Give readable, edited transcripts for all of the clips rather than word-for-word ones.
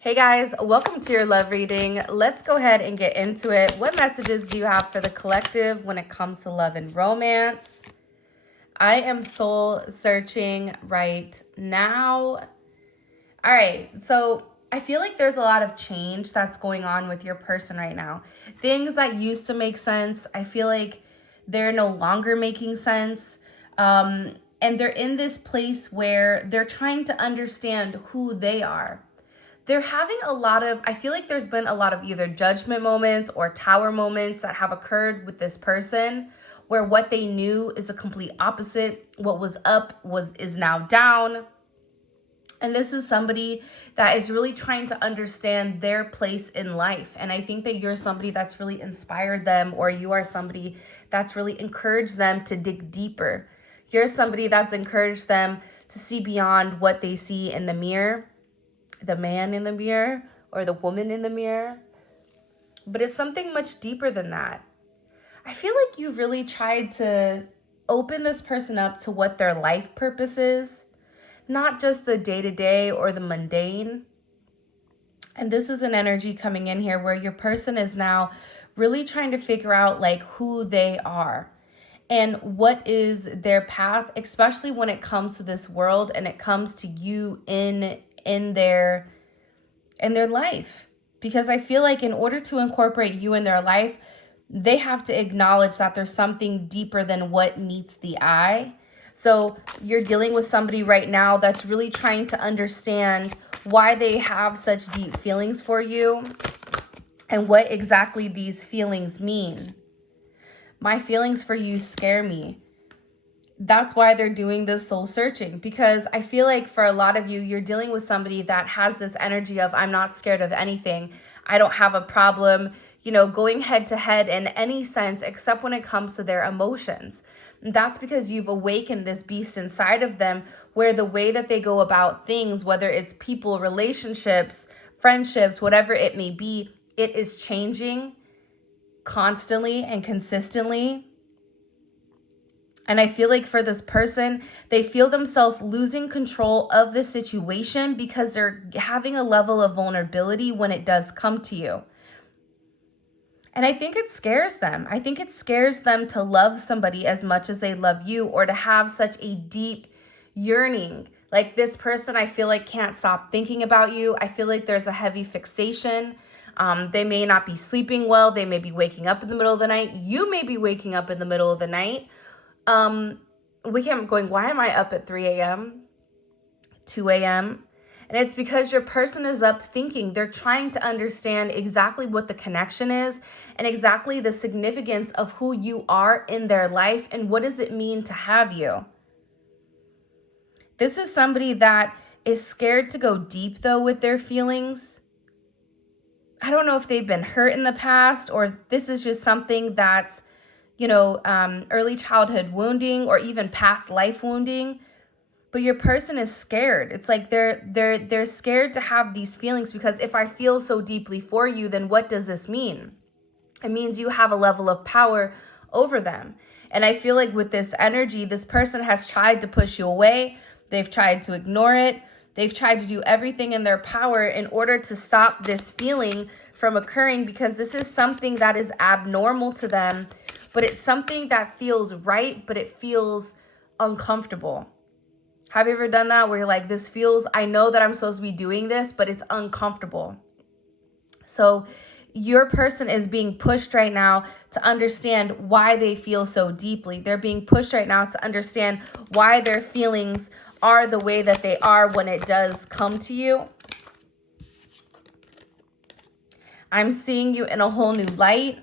Hey guys, welcome to your love reading. Let's go ahead and get into it. What messages do you have for the collective when it comes to love and romance? I am soul searching right now. All right, so I feel like there's a lot of change that's going on with your person right now. Things that used to make sense, I feel like they're no longer making sense. And they're in this place where they're trying to understand who they are. They're having I feel like there's been a lot of either judgment moments or tower moments that have occurred with this person where what they knew is a complete opposite. What was up is now down. And this is somebody that is really trying to understand their place in life. And I think that you're somebody that's really inspired them, or you are somebody that's really encouraged them to dig deeper. You're somebody that's encouraged them to see beyond what they see in the mirror, the man in the mirror or the woman in the mirror. But it's something much deeper than that. I feel like you've really tried to open this person up to what their life purpose is, not just the day-to-day or the mundane. And this is an energy coming in here where your person is now really trying to figure out like who they are and what is their path, especially when it comes to this world and it comes to you in their life. Because I feel like in order to incorporate you in their life, they have to acknowledge that there's something deeper than what meets the eye. So you're dealing with somebody right now that's really trying to understand why they have such deep feelings for you and what exactly these feelings mean. My feelings for you scare me. That's why they're doing this soul searching, because I feel like for a lot of you, you're dealing with somebody that has this energy of, I'm not scared of anything. I don't have a problem, going head to head in any sense, except when it comes to their emotions. And that's because you've awakened this beast inside of them where the way that they go about things, whether it's people, relationships, friendships, whatever it may be, it is changing constantly and consistently. And I feel like for this person, they feel themselves losing control of the situation because they're having a level of vulnerability when it does come to you. And I think it scares them. I think it scares them to love somebody as much as they love you, or to have such a deep yearning. Like this person, I feel like can't stop thinking about you. I feel like there's a heavy fixation. They may not be sleeping well. They may be waking up in the middle of the night. You may be waking up in the middle of the night. Why am I up at 3 a.m., 2 a.m.? And it's because your person is up thinking. They're trying to understand exactly what the connection is and exactly the significance of who you are in their life and what does it mean to have you. This is somebody that is scared to go deep, though, with their feelings. I don't know if they've been hurt in the past, or this is just something that's early childhood wounding or even past life wounding, but your person is scared. It's like they're scared to have these feelings, because if I feel so deeply for you, then what does this mean? It means you have a level of power over them. And I feel like with this energy, this person has tried to push you away. They've tried to ignore it. They've tried to do everything in their power in order to stop this feeling from occurring, because this is something that is abnormal to them. But it's something that feels right, but it feels uncomfortable. Have you ever done that where you're like, I know that I'm supposed to be doing this, but it's uncomfortable? So your person is being pushed right now to understand why they feel so deeply. They're being pushed right now to understand why their feelings are the way that they are when it does come to you. I'm seeing you in a whole new light.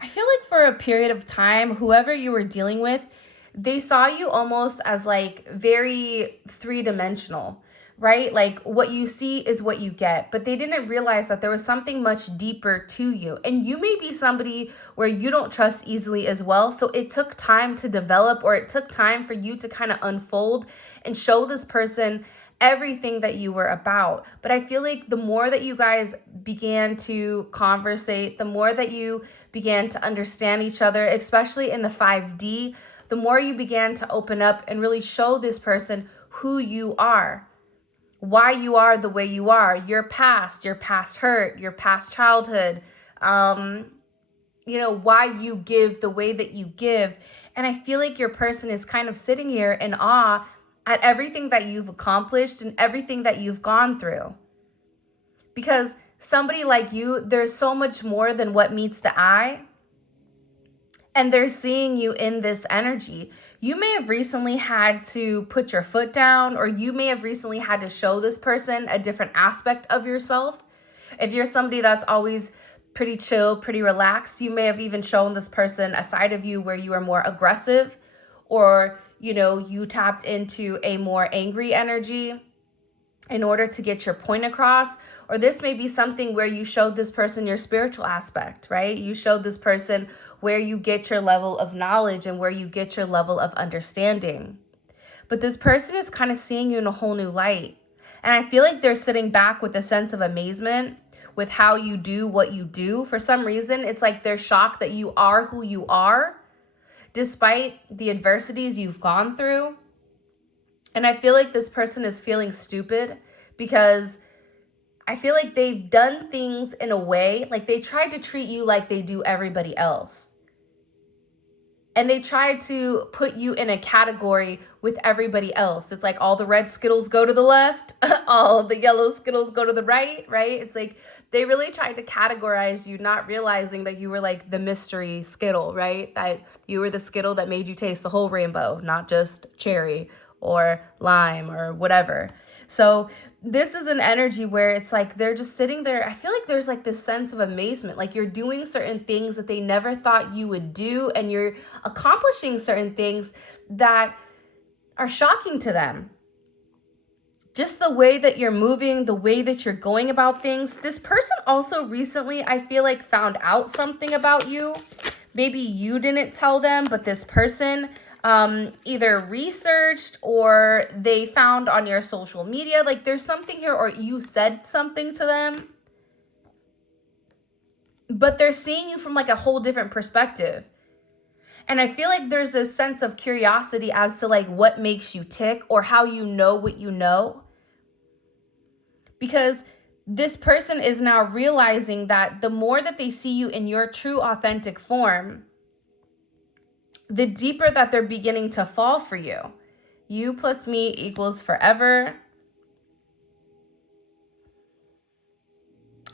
I feel like for a period of time, whoever you were dealing with, they saw you almost as like very three-dimensional, right? Like what you see is what you get, but they didn't realize that there was something much deeper to you. And you may be somebody where you don't trust easily as well. So it took time to develop, or it took time for you to kind of unfold and show this person everything that you were about. But I feel like the more that you guys began to conversate, the more that you began to understand each other, especially in the 5D, the more you began to open up and really show this person who you are. why you are the way you are, your past hurt, your past childhood, you know, why you give the way that you give. And I feel like your person is kind of sitting here in awe at everything that you've accomplished and everything that you've gone through. Because somebody like you, there's so much more than what meets the eye. And they're seeing you in this energy. You may have recently had to put your foot down, or you may have recently had to show this person a different aspect of yourself. If you're somebody that's always pretty chill, pretty relaxed, you may have even shown this person a side of you where you are more aggressive, or, you know, you tapped into a more angry energy in order to get your point across. Or this may be something where you showed this person your spiritual aspect, right? You showed this person where you get your level of knowledge and where you get your level of understanding. But this person is kind of seeing you in a whole new light. And I feel like they're sitting back with a sense of amazement with how you do what you do. For some reason, it's like they're shocked that you are who you are, despite the adversities you've gone through. And I feel like this person is feeling stupid because I feel like they've done things in a way, like they tried to treat you like they do everybody else. And they tried to put you in a category with everybody else. It's like all the red Skittles go to the left, all the yellow Skittles go to the right? It's like they really tried to categorize you, not realizing that you were like the mystery Skittle, right? That you were the Skittle that made you taste the whole rainbow, not just cherry or lime or whatever. So this is an energy where it's like they're just sitting there. I feel like there's like this sense of amazement, like you're doing certain things that they never thought you would do, and you're accomplishing certain things that are shocking to them. Just the way that you're moving, the way that you're going about things. This person also recently, I feel like, found out something about you. Maybe you didn't tell them, but this person either researched or they found on your social media. Like there's something here, or you said something to them, but they're seeing you from like a whole different perspective. And I feel like there's this sense of curiosity as to like what makes you tick, or how you know what you know. Because this person is now realizing that the more that they see you in your true authentic form, the deeper that they're beginning to fall for you. You plus me equals forever.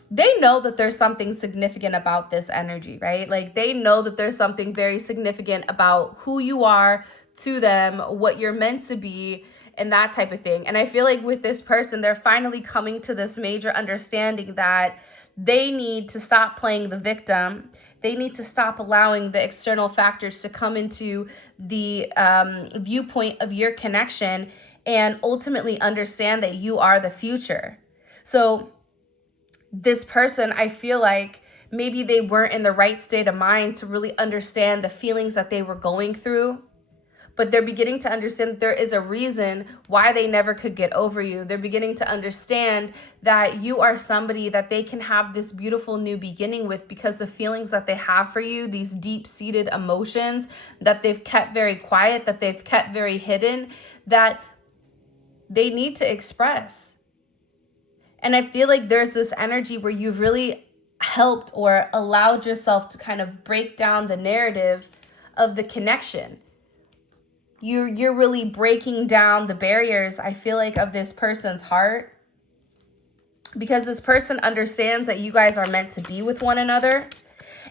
They know that there's something significant about this energy, right? Like they know that there's something very significant about who you are to them, what you're meant to be, and that type of thing. And I feel like with this person, they're finally coming to this major understanding that they need to stop playing the victim. They need to stop allowing the external factors to come into the viewpoint of your connection, and ultimately understand that you are the future. So this person, I feel like maybe they weren't in the right state of mind to really understand the feelings that they were going through. But they're beginning to understand that there is a reason why they never could get over you. They're beginning to understand that you are somebody that they can have this beautiful new beginning with, because the feelings that they have for you, these deep-seated emotions that they've kept very quiet, that they've kept very hidden, that they need to express. And I feel like there's this energy where you've really helped or allowed yourself to kind of break down the narrative of the connection. You're really breaking down the barriers, I feel like, of this person's heart, because this person understands that you guys are meant to be with one another.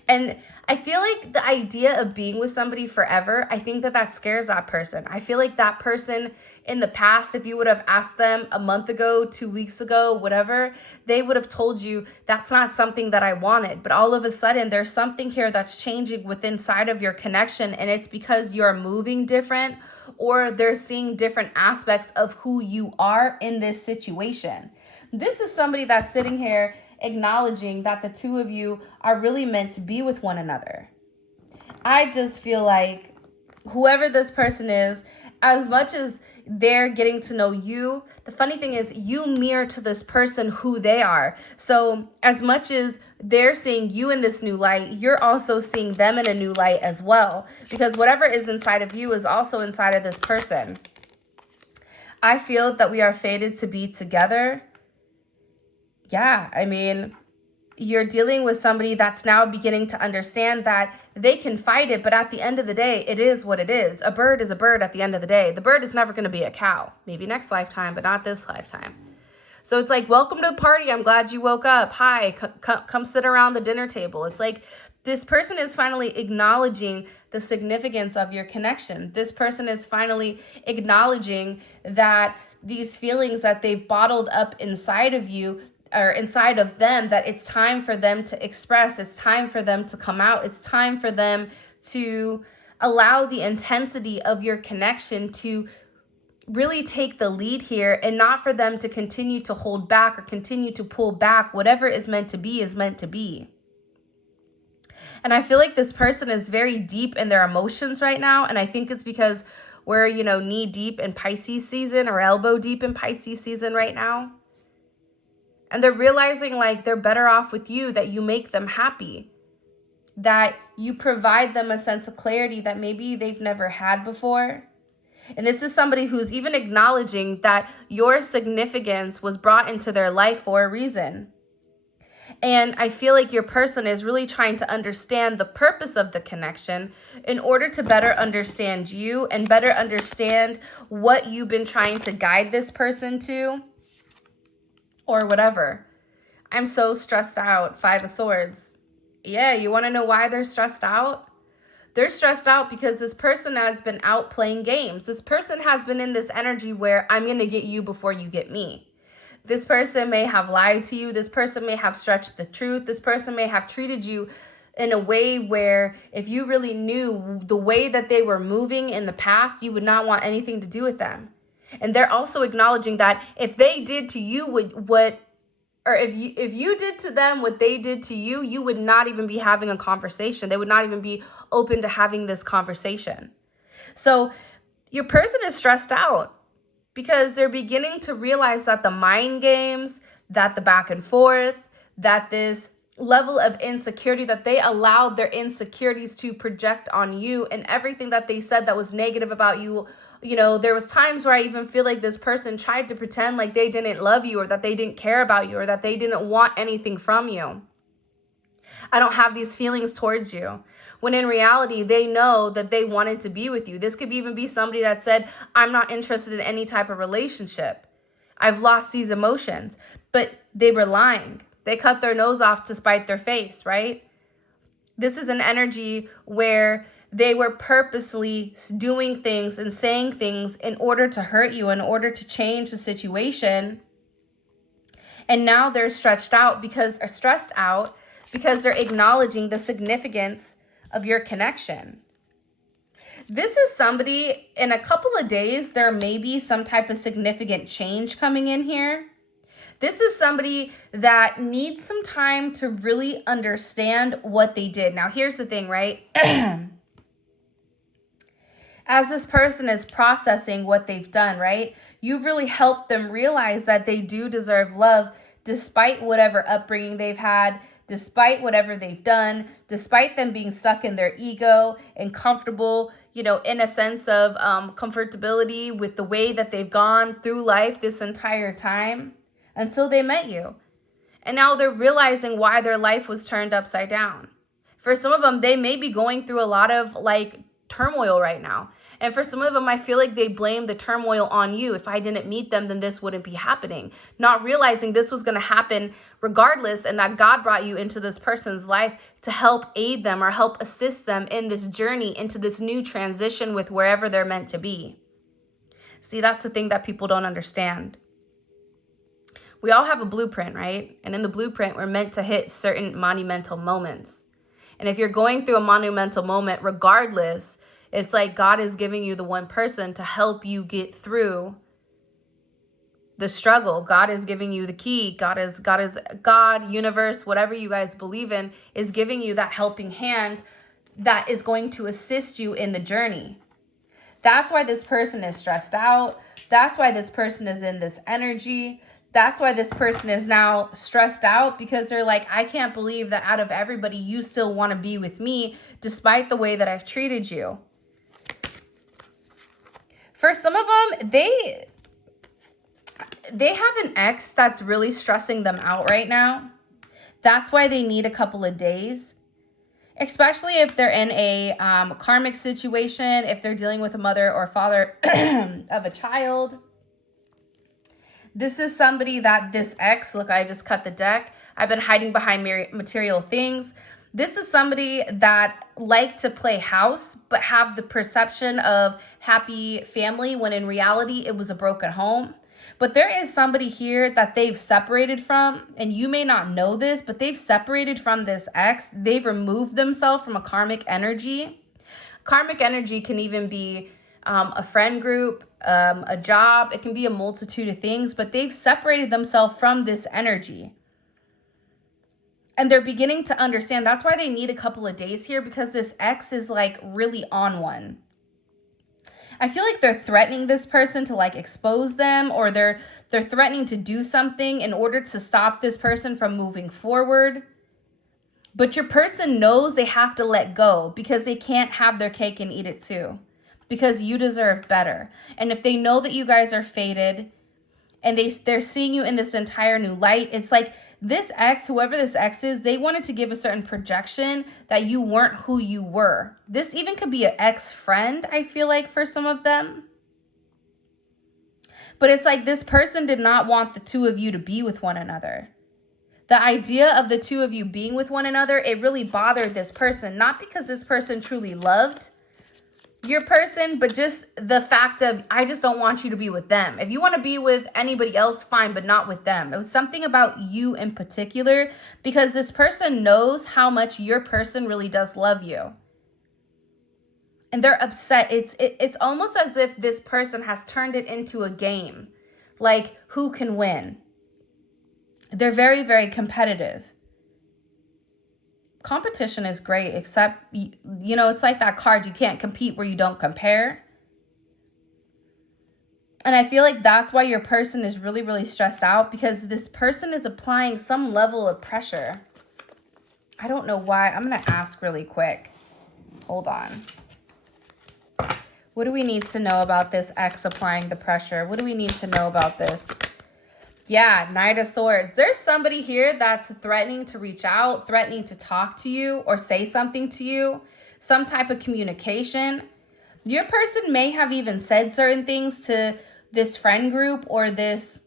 And I feel like the idea of being with somebody forever, I think that scares that person. I feel like that person in the past, if you would have asked them a month ago, 2 weeks ago, whatever, they would have told you that's not something that I wanted. But all of a sudden, there's something here that's changing within inside of your connection. And it's because you're moving different, or they're seeing different aspects of who you are in this situation. This is somebody that's sitting here acknowledging that the two of you are really meant to be with one another. I just feel like whoever this person is, as much as they're getting to know you, the funny thing is you mirror to this person who they are. So as much as they're seeing you in this new light, you're also seeing them in a new light as well, because whatever is inside of you is also inside of this person. I feel that we are fated to be together. Yeah, I mean, you're dealing with somebody that's now beginning to understand that they can fight it, but at the end of the day, it is what it is. A bird is a bird at the end of the day. The bird is never going to be a cow. Maybe next lifetime, but not this lifetime. So it's like, welcome to the party. I'm glad you woke up. Hi, come sit around the dinner table. It's like this person is finally acknowledging the significance of your connection. This person is finally acknowledging that these feelings that they've bottled up inside of you or inside of them, that it's time for them to express. It's time for them to come out. It's time for them to allow the intensity of your connection to really take the lead here, and not for them to continue to hold back or continue to pull back. Whatever is meant to be is meant to be. And I feel like this person is very deep in their emotions right now. And I think it's because we're, knee deep in Pisces season or elbow deep in Pisces season right now. And they're realizing like they're better off with you, that you make them happy, that you provide them a sense of clarity that maybe they've never had before. And this is somebody who's even acknowledging that your significance was brought into their life for a reason. And I feel like your person is really trying to understand the purpose of the connection in order to better understand you and better understand what you've been trying to guide this person to or whatever. I'm so stressed out. 5 of Swords. Yeah, you want to know why they're stressed out? They're stressed out because this person has been out playing games. This person has been in this energy where I'm going to get you before you get me. This person may have lied to you. This person may have stretched the truth. This person may have treated you in a way where if you really knew the way that they were moving in the past, you would not want anything to do with them. And they're also acknowledging that if they did to you if you did to them what they did to you, you would not even be having a conversation. They would not even be open to having this conversation. So your person is stressed out because they're beginning to realize that the mind games, that the back and forth, that this level of insecurity, that they allowed their insecurities to project on you, and everything that they said that was negative about you. There was times where I even feel like this person tried to pretend like they didn't love you, or that they didn't care about you, or that they didn't want anything from you. I don't have these feelings towards you. When in reality, they know that they wanted to be with you. This could even be somebody that said, I'm not interested in any type of relationship. I've lost these emotions. But they were lying. They cut their nose off to spite their face, right? This is an energy where they were purposely doing things and saying things in order to hurt you, in order to change the situation. And now they're stressed out because they're acknowledging the significance of your connection. This is somebody, in a couple of days, there may be some type of significant change coming in here. This is somebody that needs some time to really understand what they did. Now, here's the thing, right? As this person is processing what they've done, right? You've really helped them realize that they do deserve love despite whatever upbringing they've had, despite whatever they've done, despite them being stuck in their ego and comfortable, in a sense of comfortability with the way that they've gone through life this entire time until they met you. And now they're realizing why their life was turned upside down. For some of them, they may be going through a lot of turmoil right now. And for some of them, I feel like they blame the turmoil on you. If I didn't meet them, then this wouldn't be happening. Not realizing this was going to happen regardless, and that God brought you into this person's life to help aid them or help assist them in this journey into this new transition with wherever they're meant to be. See, that's the thing that people don't understand. We all have a blueprint, right? And in the blueprint, we're meant to hit certain monumental moments. And if you're going through a monumental moment, regardless, it's like God is giving you the one person to help you get through the struggle. God is giving you the key. God, universe, whatever you guys believe in, is giving you that helping hand that is going to assist you in the journey. That's why this person is stressed out. That's why this person is in this energy. That's why this person is now stressed out, because they're like, I can't believe that out of everybody, you still want to be with me despite the way that I've treated you. For some of them, They have an ex that's really stressing them out right now. That's why they need a couple of days, especially if they're in a karmic situation, if they're dealing with a mother or father of a child. This is somebody that this ex, look, I just cut the deck. I've been hiding behind material things. This is somebody that like to play house, but have the perception of happy family when in reality it was a broken home. But there is somebody here that they've separated from, and you may not know this, but they've separated from this ex. They've removed themselves from a karmic energy. Karmic energy can even be a friend group, a job. It can be a multitude of things, but they've separated themselves from this energy. And they're beginning to understand. That's why they need a couple of days here, because this ex is like really on one. I feel like they're threatening this person to like expose them, or they're threatening to do something in order to stop this person from moving forward. But your person knows they have to let go, because they can't have their cake and eat it too, because you deserve better. And if they know that you guys are fated and they're seeing you in this entire new light, it's like this ex, whoever this ex is, they wanted to give a certain projection that you weren't who you were. This even could be an ex-friend, I feel like, for some of them. But it's like this person did not want the two of you to be with one another. The idea of the two of you being with one another, it really bothered this person. Not because this person truly loved your person, but just the fact of, I just don't want you to be with them. If you want to be with anybody else, fine, but not with them. It was something about you in particular, because this person knows how much your person really does love you. And they're upset. It's almost as if this person has turned it into a game. Like, who can win? They're very, very competitive. Competition is great, except, you know, it's like that card, you can't compete where you don't compare. And I feel like that's why your person is really, really stressed out, because this person is applying some level of pressure. I don't know why. I'm going to ask really quick. Hold on. What do we need to know about this ex applying the pressure? What do we need to know about this? Yeah, Knight of Swords. There's somebody here that's threatening to reach out, threatening to talk to you or say something to you, some type of communication. Your person may have even said certain things to this friend group or this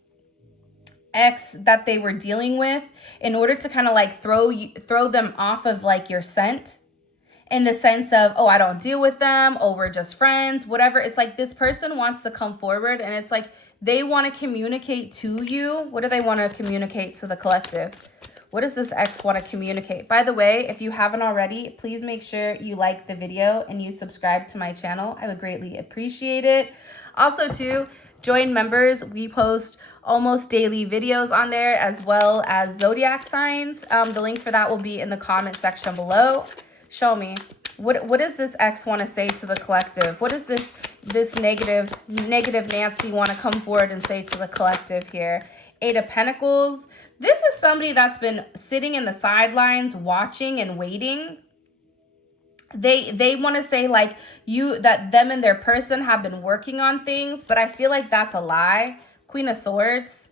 ex that they were dealing with in order to kind of like throw them off of like your scent, in the sense of, oh, I don't deal with them, oh, we're just friends, whatever. It's like this person wants to come forward, and it's like they want to communicate to you. What do they want to communicate to the collective? What does this ex want to communicate? By the way, if you haven't already, please make sure you like the video and you subscribe to my channel. I would greatly appreciate it. Also, too, join members. We post almost daily videos on there, as well as zodiac signs. The link for that will be in the comment section below. Show me. What does this ex want to say to the collective? What does this negative Nancy want to come forward and say to the collective here? Eight of Pentacles. This is somebody that's been sitting in the sidelines watching and waiting. They want to say like that them and their person have been working on things, but I feel like that's a lie. Queen of Swords.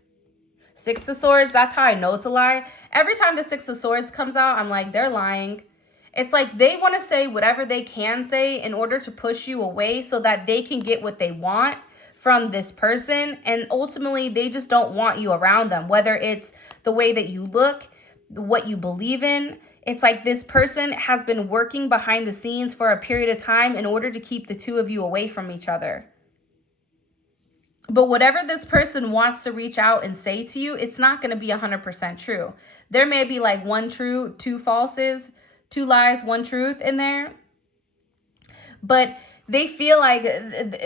Six of Swords. That's how I know it's a lie. Every time the Six of Swords comes out, I'm like, they're lying. It's like they want to say whatever they can say in order to push you away so that they can get what they want from this person. And ultimately, they just don't want you around them, whether it's the way that you look, what you believe in. It's like this person has been working behind the scenes for a period of time in order to keep the two of you away from each other. But whatever this person wants to reach out and say to you, it's not going to be 100% true. There may be like one true, two falses, two lies, one truth in there. But they feel like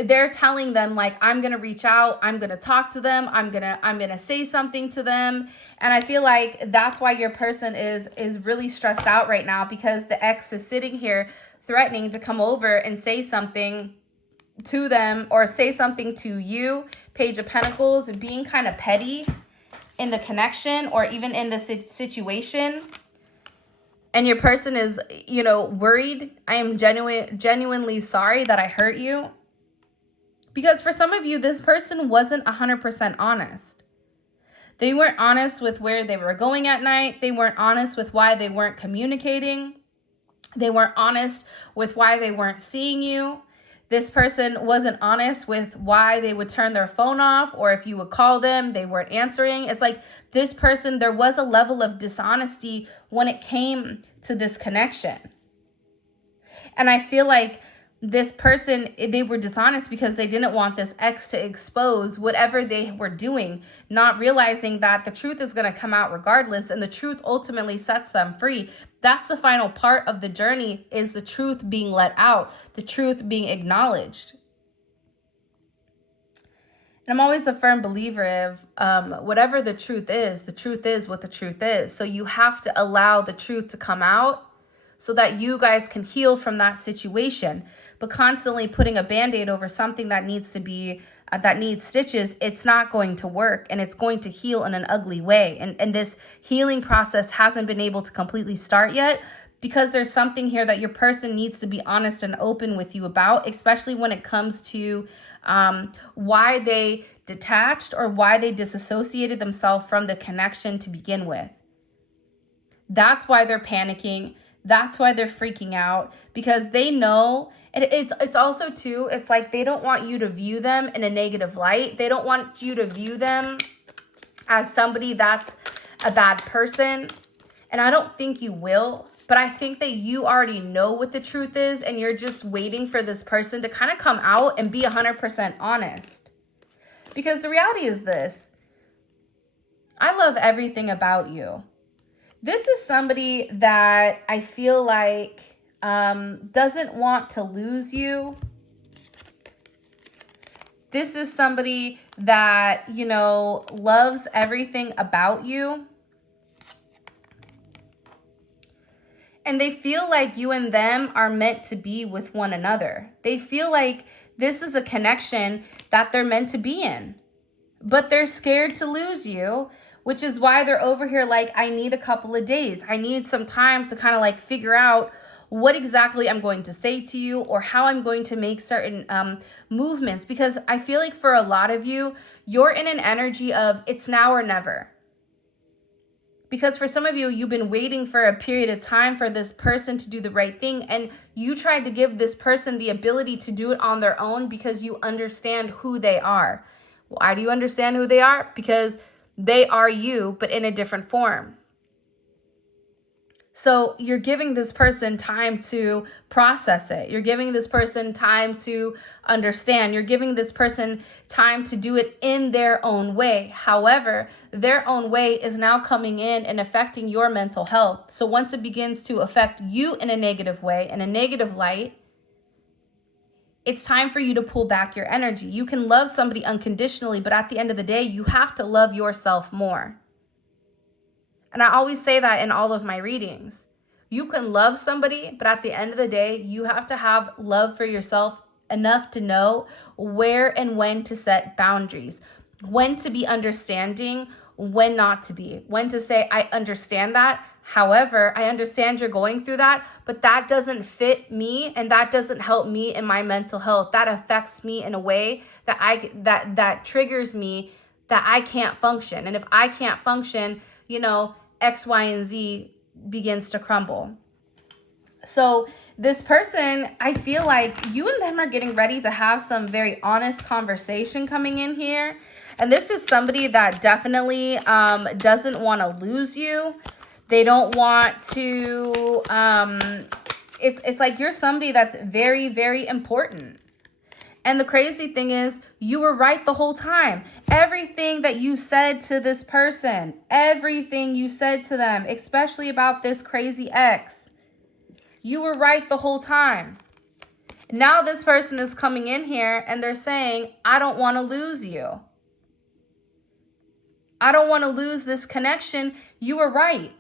they're telling them like, I'm going to reach out. I'm going to talk to them. I'm going to say something to them. And I feel like that's why your person is really stressed out right now, because the ex is sitting here threatening to come over and say something to them or say something to you. Page of Pentacles, being kind of petty in the connection or even in the situation. And your person is, worried. I am genuinely sorry that I hurt you. Because for some of you, this person wasn't 100% honest. They weren't honest with where they were going at night. They weren't honest with why they weren't communicating. They weren't honest with why they weren't seeing you. This person wasn't honest with why they would turn their phone off, or if you would call them, they weren't answering. It's like this person, there was a level of dishonesty when it came to this connection. And I feel like this person, they were dishonest because they didn't want this ex to expose whatever they were doing, not realizing that the truth is going to come out regardless, and the truth ultimately sets them free. That's the final part of the journey, is the truth being let out, the truth being acknowledged. And I'm always a firm believer of whatever the truth is what the truth is. So you have to allow the truth to come out so that you guys can heal from that situation. But constantly putting a Band-Aid over something that needs to be, that needs stitches, it's not going to work, and it's going to heal in an ugly way. And this healing process hasn't been able to completely start yet, because there's something here that your person needs to be honest and open with you about, especially when it comes to why they detached or why they disassociated themselves from the connection to begin with. That's why they're panicking. That's why they're freaking out, because they know. It's also too, it's like they don't want you to view them in a negative light. They don't want you to view them as somebody that's a bad person. And I don't think you will, but I think that you already know what the truth is, and you're just waiting for this person to kind of come out and be 100% honest. Because the reality is this: I love everything about you. This is somebody that I feel like doesn't want to lose you. This is somebody that, you know, loves everything about you. And they feel like you and them are meant to be with one another. They feel like this is a connection that they're meant to be in. But they're scared to lose you, which is why they're over here like, I need a couple of days. I need some time to kind of like figure out what exactly I'm going to say to you, or how I'm going to make certain movements. Because I feel like for a lot of you, you're in an energy of it's now or never. Because for some of you, you've been waiting for a period of time for this person to do the right thing. And you tried to give this person the ability to do it on their own because you understand who they are. Why do you understand who they are? Because they are you, but in a different form. So you're giving this person time to process it. You're giving this person time to understand. You're giving this person time to do it in their own way. However, their own way is now coming in and affecting your mental health. So once it begins to affect you in a negative way, in a negative light, it's time for you to pull back your energy. You can love somebody unconditionally, but at the end of the day, you have to love yourself more. And I always say that in all of my readings. You can love somebody, but at the end of the day, you have to have love for yourself enough to know where and when to set boundaries, when to be understanding, when not to be, when to say, I understand that. However, I understand you're going through that, but that doesn't fit me, and that doesn't help me in my mental health. That affects me in a way that that triggers me, that I can't function. And if I can't function, you know, X, Y, and Z begins to crumble. So this person, I feel like you and them are getting ready to have some very honest conversation coming in here. And this is somebody that definitely doesn't want to lose you. They don't want to, it's like you're somebody that's very, very important. And the crazy thing is, you were right the whole time. Everything that you said to this person, everything you said to them, especially about this crazy ex, you were right the whole time. Now this person is coming in here and they're saying, I don't want to lose you. I don't want to lose this connection. You were right.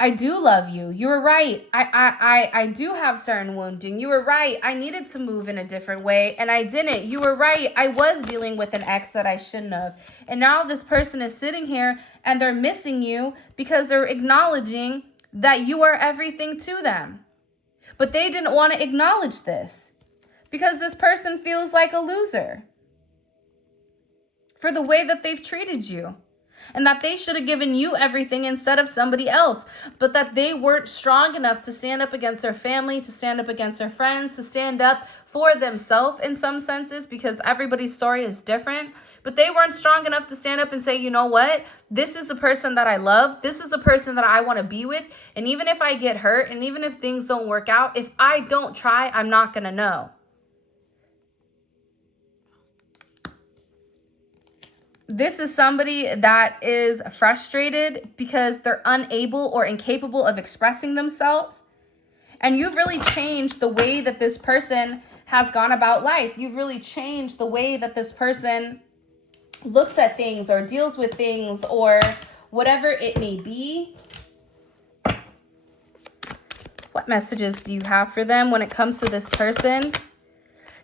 I do love you. You were right. I do have certain wounding. You were right. I needed to move in a different way, and I didn't. You were right. I was dealing with an ex that I shouldn't have. And now this person is sitting here and they're missing you because they're acknowledging that you are everything to them. But they didn't want to acknowledge this. because this person feels like a loser for the way that they've treated you, and that they should have given you everything instead of somebody else, but that they weren't strong enough to stand up against their family, to stand up against their friends, to stand up for themselves in some senses, because everybody's story is different. But they weren't strong enough to stand up and say, you know what? This is a person that I love. This is a person that I want to be with. And even if I get hurt, and even if things don't work out, if I don't try, I'm not going to know. This is somebody that is frustrated because they're unable or incapable of expressing themselves. And you've really changed the way that this person has gone about life. You've really changed the way that this person looks at things or deals with things or whatever it may be. What messages do you have for them when it comes to this person?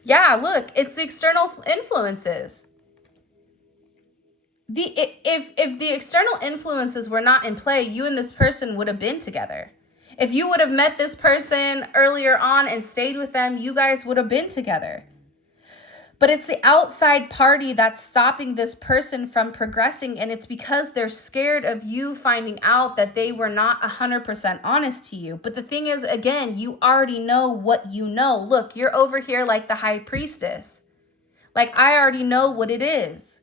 Yeah, look, it's the external influences. If the external influences were not in play, you and this person would have been together. If you would have met this person earlier on and stayed with them, you guys would have been together. But it's the outside party that's stopping this person from progressing, and it's because they're scared of you finding out that they were not 100% honest to you. But the thing is, again, you already know what you know. Look, you're over here like the high priestess. Like, I already know what it is.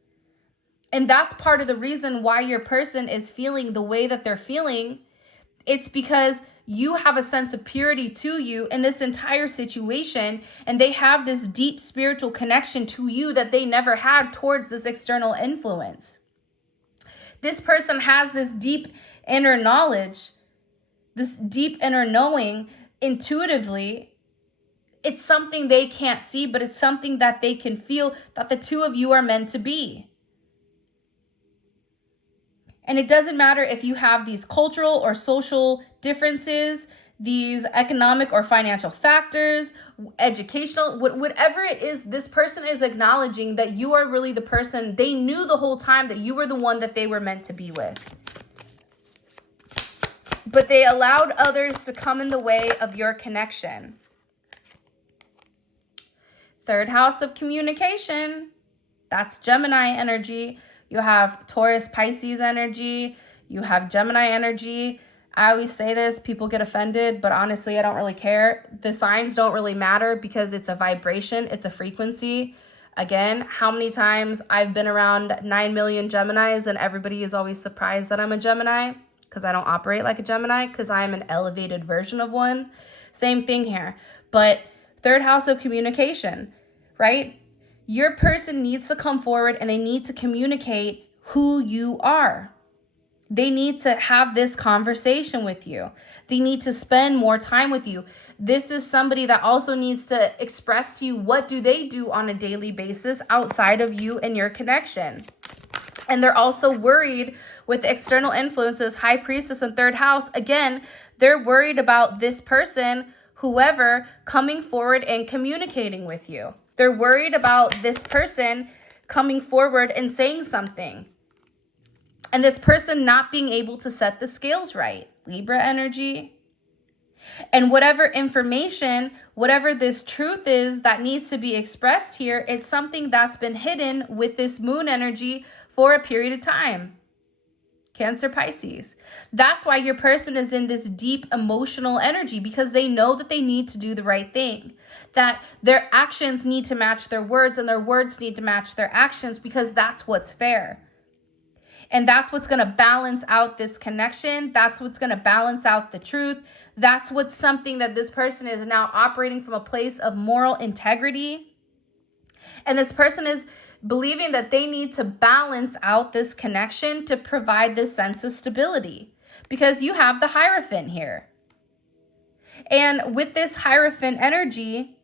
And that's part of the reason why your person is feeling the way that they're feeling. It's because you have a sense of purity to you in this entire situation, and they have this deep spiritual connection to you that they never had towards this external influence. This person has this deep inner knowledge, this deep inner knowing intuitively. It's something they can't see, but it's something that they can feel, that the two of you are meant to be. And it doesn't matter if you have these cultural or social differences, these economic or financial factors, educational, whatever it is, this person is acknowledging that you are really the person they knew the whole time, that you were the one that they were meant to be with. But they allowed others to come in the way of your connection. Third house of communication. That's Gemini energy. You have Taurus, Pisces energy. You have Gemini energy. I always say this, people get offended, but honestly, I don't really care. The signs don't really matter because it's a vibration. It's a frequency. Again, how many times I've been around 9 million Geminis and everybody is always surprised that I'm a Gemini because I don't operate like a Gemini, because I am an elevated version of one. Same thing here. But third house of communication, right? Your person needs to come forward and they need to communicate who you are. They need to have this conversation with you. They need to spend more time with you. This is somebody that also needs to express to you what do they do on a daily basis outside of you and your connection. And they're also worried with external influences, high priestess and third house. Again, they're worried about this person, whoever, coming forward and communicating with you. They're worried about this person coming forward and saying something. And this person not being able to set the scales right. Libra energy. And whatever information, whatever this truth is that needs to be expressed here, it's something that's been hidden with this moon energy for a period of time. Cancer, Pisces. That's why your person is in this deep emotional energy, because they know that they need to do the right thing, that their actions need to match their words and their words need to match their actions, because that's what's fair. And that's what's going to balance out this connection. That's what's going to balance out the truth. That's what's something that this person is now operating from a place of moral integrity. And this person is believing that they need to balance out this connection to provide this sense of stability, because you have the Hierophant here. And with this Hierophant energy,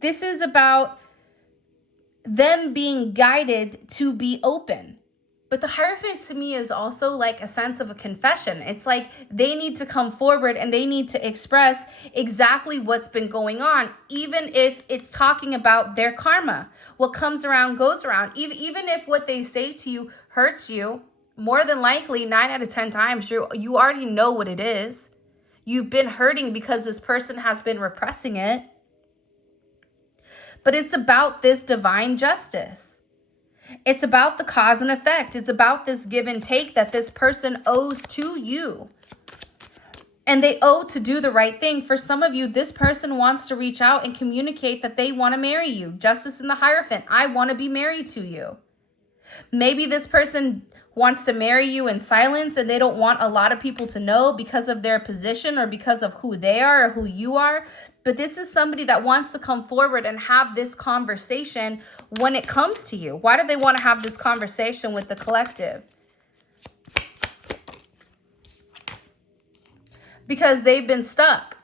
this is about them being guided to be open. But the Hierophant to me is also like a sense of a confession. It's like they need to come forward and they need to express exactly what's been going on, even if it's talking about their karma. What comes around goes around. Even if what they say to you hurts you, more than likely 9 out of 10 times, you already know what it is. You've been hurting because this person has been repressing it. but it's about this divine justice. It's about the cause and effect. It's about this give and take that this person owes to you. And they owe to do the right thing. For some of you, this person wants to reach out and communicate that they want to marry you. Justice in the Hierophant. I want to be married to you. Maybe this person wants to marry you in silence and they don't want a lot of people to know because of their position or because of who they are or who you are. But this is somebody that wants to come forward and have this conversation when it comes to you. Why do they want to have this conversation with the collective? Because they've been stuck.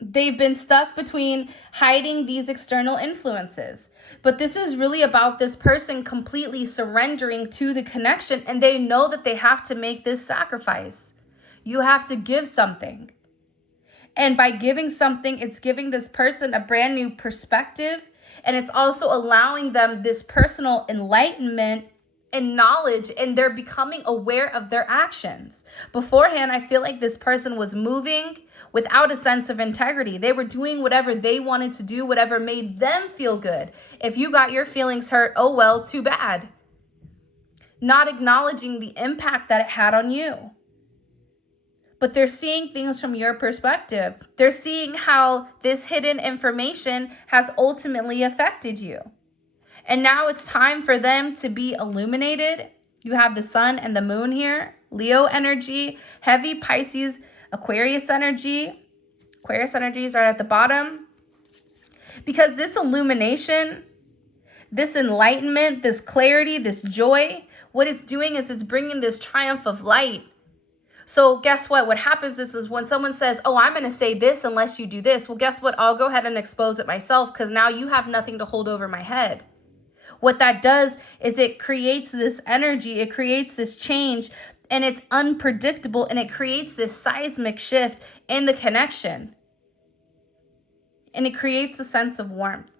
They've been stuck between hiding these external influences. But this is really about this person completely surrendering to the connection, and they know that they have to make this sacrifice. You have to give something. And by giving something, it's giving this person a brand new perspective, and it's also allowing them this personal enlightenment and knowledge, and they're becoming aware of their actions. Beforehand, I feel like this person was moving without a sense of integrity. They were doing whatever they wanted to do, whatever made them feel good. If you got your feelings hurt, oh well, too bad. Not acknowledging the impact that it had on you. But they're seeing things from your perspective. They're seeing how this hidden information has ultimately affected you. And now it's time for them to be illuminated. You have the sun and the moon here. Leo energy, heavy Pisces, Aquarius energy. Aquarius energy is right at the bottom. Because this illumination, this enlightenment, this clarity, this joy, what it's doing is it's bringing this triumph of light. So guess what? What happens is when someone says, oh, I'm going to say this unless you do this. Well, guess what? I'll go ahead and expose it myself because now you have nothing to hold over my head. What that does is it creates this energy, it creates this change, and it's unpredictable, and it creates this seismic shift in the connection. And it creates a sense of warmth.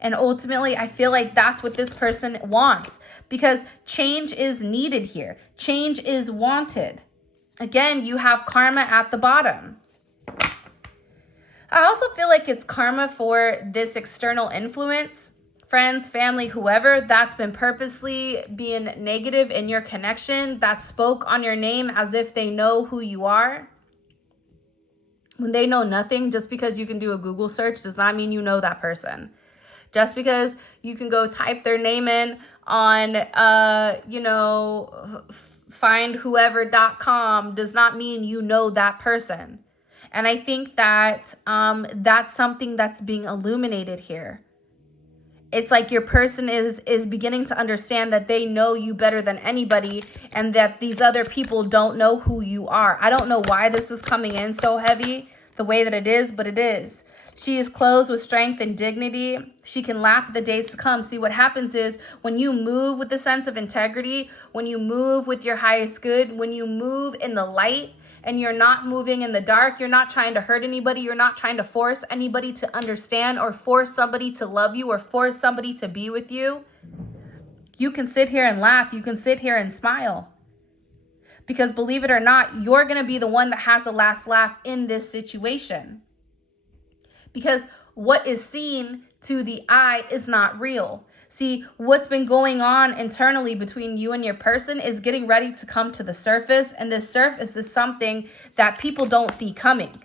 And ultimately, I feel like that's what this person wants, because change is needed here. Change is wanted. Again, you have karma at the bottom. I also feel like it's karma for this external influence. Friends, family, whoever that's been purposely being negative in your connection, that spoke on your name as if they know who you are. When they know nothing, just because you can do a Google search does not mean you know that person. Just because you can go type their name in on, findwhoever.com does not mean you know that person. And I think that that's something that's being illuminated here. It's like your person is beginning to understand that they know you better than anybody and that these other people don't know who you are. I don't know why this is coming in so heavy the way that it is, but it is. She is clothed with strength and dignity. She can laugh at the days to come. See, what happens is when you move with a sense of integrity, when you move with your highest good, when you move in the light, and you're not moving in the dark, you're not trying to hurt anybody, you're not trying to force anybody to understand or force somebody to love you or force somebody to be with you, you can sit here and laugh, you can sit here and smile. Because believe it or not, you're going to be the one that has the last laugh in this situation. Because what is seen to the eye is not real. See, what's been going on internally between you and your person is getting ready to come to the surface. And this surface is something that people don't see coming.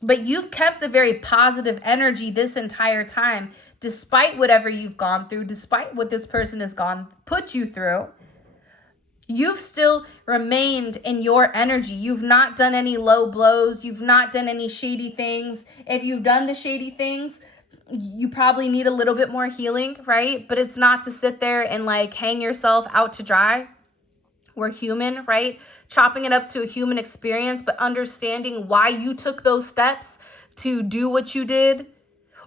But you've kept a very positive energy this entire time, despite whatever you've gone through, despite what this person has put you through. You've still remained in your energy. You've not done any low blows. You've not done any shady things. If you've done the shady things, you probably need a little bit more healing, right? But it's not to sit there and like hang yourself out to dry. We're human, right? Chopping it up to a human experience, but understanding why you took those steps to do what you did,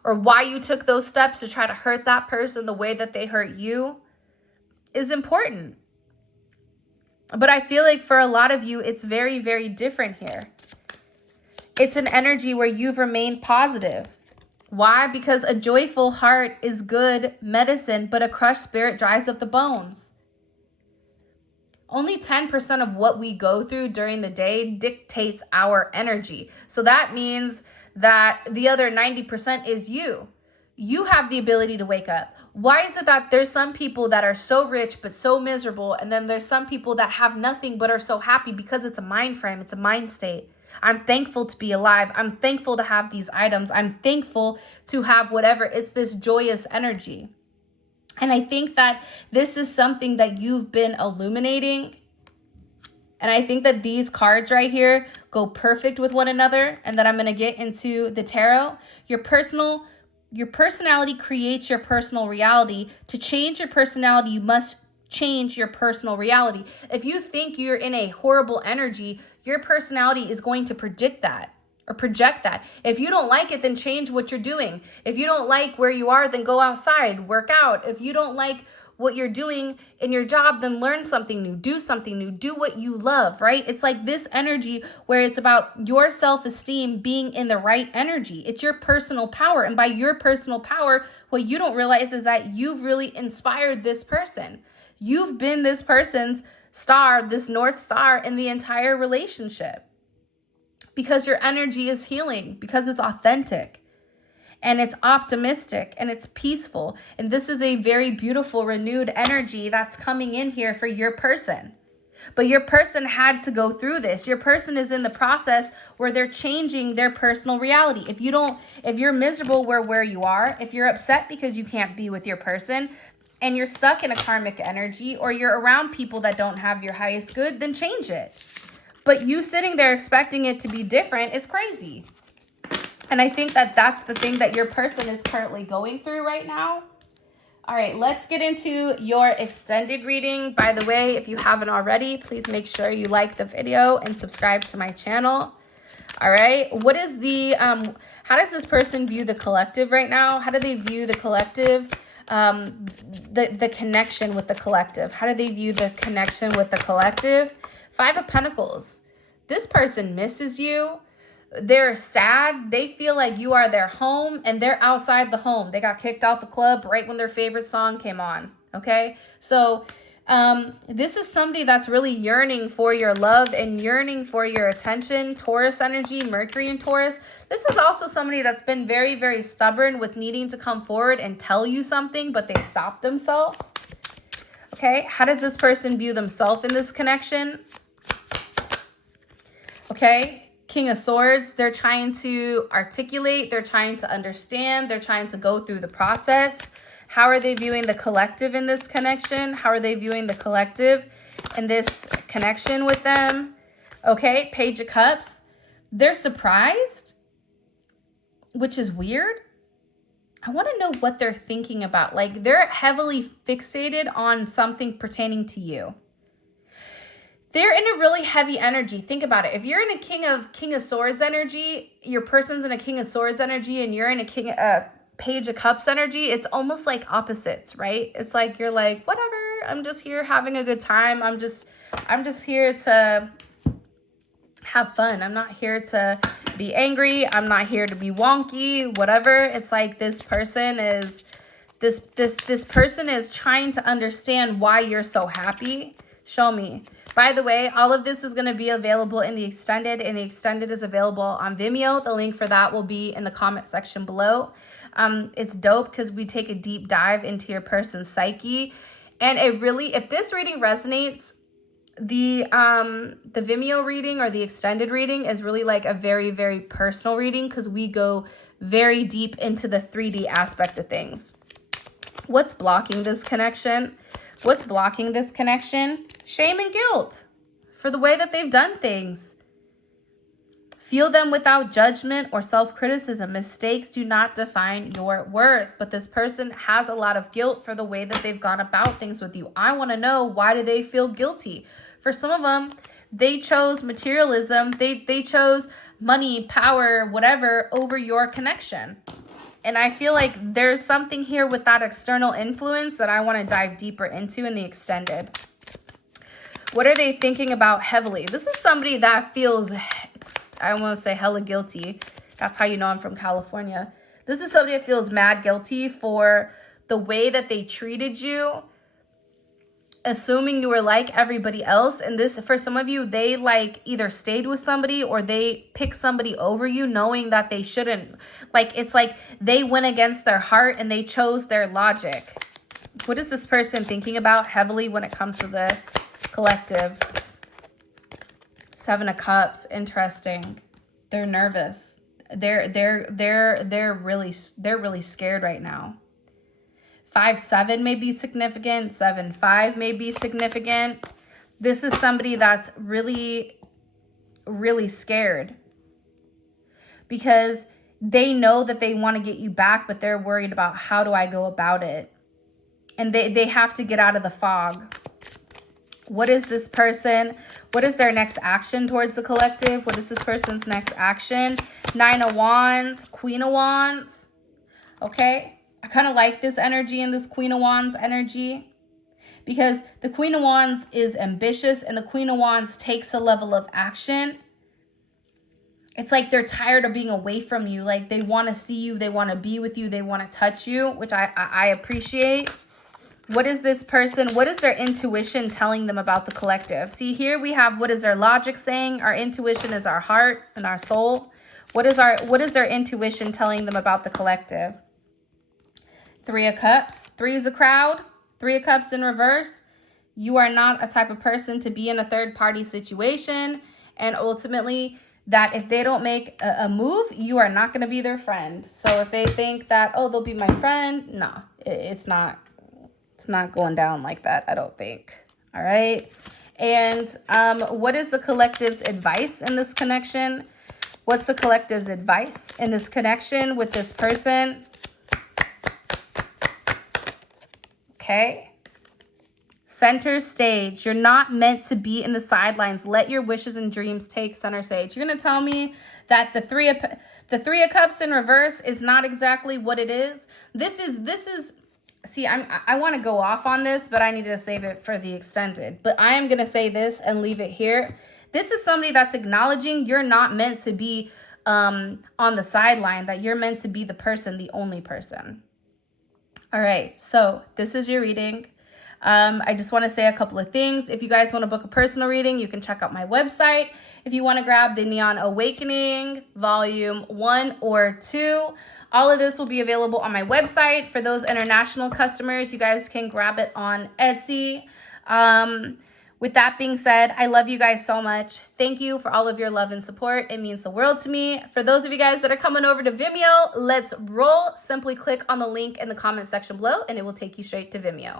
or why you took those steps to try to hurt that person the way that they hurt you is important. But I feel like for a lot of you, it's very, very different here. It's an energy where you've remained positive. Why? Because a joyful heart is good medicine, but a crushed spirit dries up the bones. Only 10% of what we go through during the day dictates our energy. So that means that the other 90% is you. You have the ability to wake up. Why is it that there's some people that are so rich but so miserable, and then there's some people that have nothing but are so happy? Because it's a mind frame, it's a mind state. I'm thankful to be alive. I'm thankful to have these items. I'm thankful to have whatever. It's this joyous energy. And I think that this is something that you've been illuminating. And I think that these cards right here go perfect with one another. And then I'm going to get into the tarot. Your personality creates your personal reality. To change your personality, you must change your personal reality. If you think you're in a horrible energy, your personality is going to predict that or project that. If you don't like it, then change what you're doing. If you don't like where you are, then go outside, work out. If you don't like what you're doing in your job, then learn something new, do something new, do what you love, right? It's like this energy where it's about your self-esteem being in the right energy. It's your personal power. And by your personal power, what you don't realize is that you've really inspired this person. You've been this person's star, this North Star in the entire relationship. Because your energy is healing, because it's authentic. And it's optimistic and it's peaceful. And this is a very beautiful, renewed energy that's coming in here for your person. But your person had to go through this. Your person is in the process where they're changing their personal reality. If you're miserable where you are, if you're upset because you can't be with your person and you're stuck in a karmic energy, or you're around people that don't have your highest good, then change it. But you sitting there expecting it to be different is crazy. And I think that that's the thing that your person is currently going through right now. All right, let's get into your extended reading. By the way, if you haven't already, please make sure you like the video and subscribe to my channel. All right, what is the, how does this person view the collective right now? How do they view the collective? The connection with the collective. How do they view the connection with the collective? 5 of Pentacles. This person misses you. They're sad. They feel like you are their home and they're outside the home. They got kicked out the club right when their favorite song came on. Okay. So this is somebody that's really yearning for your love and yearning for your attention. Taurus energy, Mercury in Taurus. This is also somebody that's been very, very stubborn with needing to come forward and tell you something, but they've stopped themselves. Okay. How does this person view themselves in this connection? Okay. King of Swords, they're trying to articulate, they're trying to understand, they're trying to go through the process. How are they viewing the collective in this connection? How are they viewing the collective in this connection with them? Okay, Page of Cups, they're surprised, which is weird. I want to know what they're thinking about. Like, they're heavily fixated on something pertaining to you. They're in a really heavy energy. Think about it. If you're in a King of Swords energy, your person's in a King of Swords energy, and you're in a Page of Cups energy, it's almost like opposites, right? It's like you're like, whatever, I'm just here having a good time. I'm just here to have fun. I'm not here to be angry. I'm not here to be wonky, whatever. It's like this person is this person is trying to understand why you're so happy. Show me. By the way, all of this is going to be available in the extended, and the extended is available on Vimeo. The link for that will be in the comment section below. It's dope because we take a deep dive into your person's psyche, and it really, if this reading resonates, the Vimeo reading or the extended reading is really like a very, very personal reading because we go very deep into the 3D aspect of things. What's blocking this connection? What's blocking this connection? Shame and guilt for the way that they've done things. Feel them without judgment or self-criticism. Mistakes do not define your worth. But this person has a lot of guilt for the way that they've gone about things with you. I want to know, why do they feel guilty? For some of them, they chose materialism. They chose money, power, whatever over your connection. And I feel like there's something here with that external influence that I want to dive deeper into in the extended. What are they thinking about heavily? This is somebody that feels, I want to say hella guilty. That's how you know I'm from California. This is somebody that feels mad guilty for the way that they treated you assuming you were like everybody else. And this, for some of you, they like either stayed with somebody or they picked somebody over you knowing that they shouldn't. Like, it's like they went against their heart and they chose their logic. What is this person thinking about heavily when it comes to the collective? Seven of Cups. Interesting. They're nervous. They're really scared right now. 5-7 may be significant. 7-5 may be significant. This is somebody that's really scared because they know that they want to get you back, but they're worried about how do I go about it? And they have to get out of the fog. What is this person? What is their next action towards the collective? What is this person's next action? 9 of Wands, Queen of Wands. Okay. I kind of like this energy and this Queen of Wands energy because the Queen of Wands is ambitious and the Queen of Wands takes a level of action. It's like they're tired of being away from you. Like they want to see you. They want to be with you. They want to touch you, which I appreciate. What is this person? What is their intuition telling them about the collective? See, here we have what is their logic saying? Our intuition is our heart and our soul. What is their intuition telling them about the collective? 3 of Cups. 3 is a crowd. 3 of Cups in reverse. You are not a type of person to be in a third-party situation. And ultimately, that if they don't make a move, you are not going to be their friend. So if they think that, oh, they'll be my friend, no, it's not going down like that, I don't think. All right. And what is the collective's advice in this connection? What's the collective's advice in this connection with this person? Okay. Center stage. You're not meant to be in the sidelines. Let your wishes and dreams take center stage. You're going to tell me that the three of Cups in reverse is not exactly what it is. This is see, I want to go off on this, but I need to save it for the extended. But I am going to say this and leave it here. This is somebody that's acknowledging you're not meant to be on the sideline, that you're meant to be the person, the only person. All right, so this is your reading. I just want to say a couple of things. If you guys want to book a personal reading, you can check out my website. If you want to grab the Neon Awakening Volume 1 or 2, all of this will be available on my website. For those international customers, you guys can grab it on Etsy. With that being said, I love you guys so much. Thank you for all of your love and support. It means the world to me. For those of you guys that are coming over to Vimeo, let's roll. Simply click on the link in the comment section below and it will take you straight to Vimeo.